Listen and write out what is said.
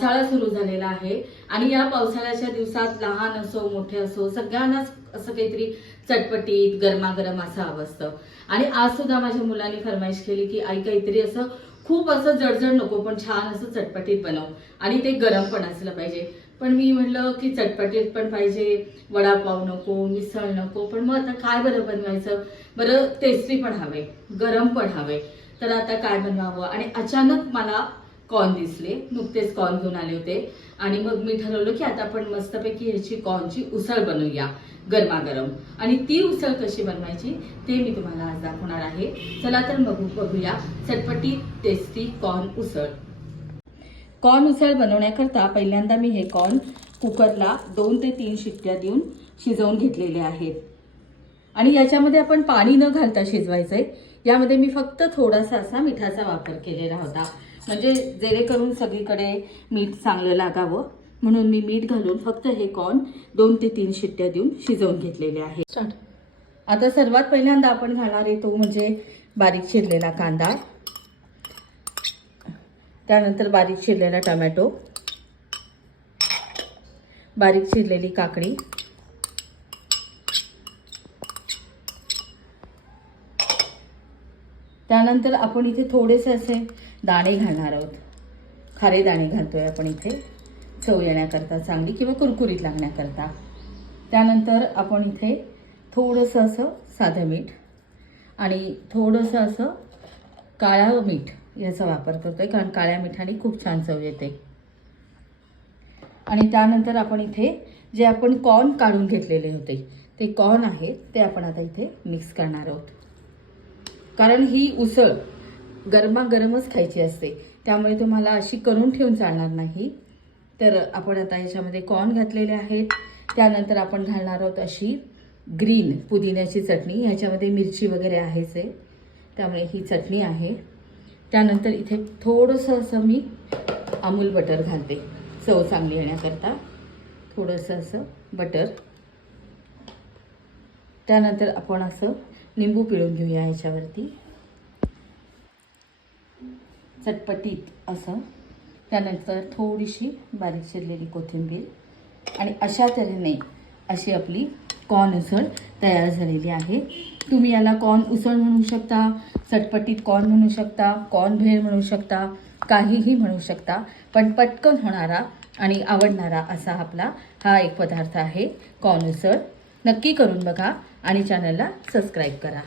पावसाळा सुरू झालेला आहे आणि या पावसाळ्याच्या दिवसात लहान असो मोठे असो सगळ्यांनाच असं काहीतरी चटपटीत गरमागरम असं हवं असतं आणि आज सुद्धा माझ्या मुलांनी फरमाईश केली की आई काहीतरी असं खूप असं जडजड नको पण छान असं चटपटीत बनव. आणि ते गरम पण असलं पाहिजे. पण मी म्हटलं की चटपटीत पण पाहिजे वडापाव नको मिसळ नको पण मग आता काय बरं बनवायचं? बरं टेस्टी पण हवे गरम पण हवे. तर आता काय बनवावं? आणि अचानक मला कॉर्न दिसले. नुकतेच कॉर्न घेऊन आले होते. आणि मग मी ठरवलं की आता आपण मस्तपैकी ह्याची कॉर्नची उसळ बनवूया गरमागरम. आणि ती उसळ कशी बनवायची ते मी तुम्हाला आज दाखवणार आहे. चला तर बघू बघूया. चटपटी टेस्टी कॉर्न उसळ. कॉर्न उसळ बनवण्याकरता पहिल्यांदा मी हे कॉर्न कुकरला दोन ते तीन शिट्ट्या देऊन शिजवून घेतलेले आहेत. आणि याच्यामध्ये आपण पाणी न घालता शिजवायचं आहे यामध्ये मी फक्त थोडासा असा मिठाचा वापर केलेला होता. म्हणजे जेणेकरून सगळीकडे मीठ चांगलं लागावं. म्हणून मी मीठ घालून फक्त हे कॉर्न दोन ते तीन शिट्ट्या देऊन शिजवून घेतलेले आहे. आता सर्वात पहिल्यांदा आपण घालणार आहे तो म्हणजे बारीक चिरलेला कांदा. त्यानंतर बारीक चिरलेला टोमॅटो. बारीक चिरलेली काकडी. त्यानंतर आपण इथे थोडेसे असे दाणे घालणार आहोत. खारे दाणे घालतो आहे आपण इथे. चव येण्याकरता चांगली किंवा कुरकुरीत लागण्याकरता. त्यानंतर आपण इथे थोडंसं असं साधं मीठ आणि थोडंसं असं काळं मीठ याचा वापर करतो आहे कारण काळ्या मिठाने खूप छान चव येते. आणि त्यानंतर आपण इथे जे आपण कॉर्न काढून घेतलेले होते ते कॉर्न आहेत ते आपण आता इथे मिक्स करणार आहोत. कारण ही उसळ गरमागरमच खायची असते. त्यामुळे तुम्हाला अशी करून ठेवून चालणार नाही. तर आपण आता याच्यामध्ये कॉर्न घातलेले आहेत. त्यानंतर आपण घालणार आहोत अशी ग्रीन पुदिन्याची चटणी. ह्याच्यामध्ये मिरची वगैरे आहेच आहे. त्यामुळे ही चटणी आहे. त्यानंतर इथे थोडंसं असं मी अमूल बटर घालते. चव चांगली येण्याकरता थोडंसं असं बटर. त्यानंतर आपण असं निंबू पिळून घेऊया ह्याच्यावरती चटपटीत असं. त्यानंतर थोडीशी बारीक चिरलेली कोथिंबीर. आणि अशा तऱ्हेने अशी आपली कॉर्न उसळ तयार झालेली आहे. तुम्ही याला कॉर्न उसळ म्हणू शकता चटपटीत कॉर्न म्हणू शकता कॉर्न भेळ म्हणू शकता काहीही म्हणू शकता. पण पटकन होणारा आणि आवडणारा असा आपला हा एक पदार्थ आहे कॉर्न उसळ. नक्की करून बघा आणि चॅनलला सबस्क्राईब करा.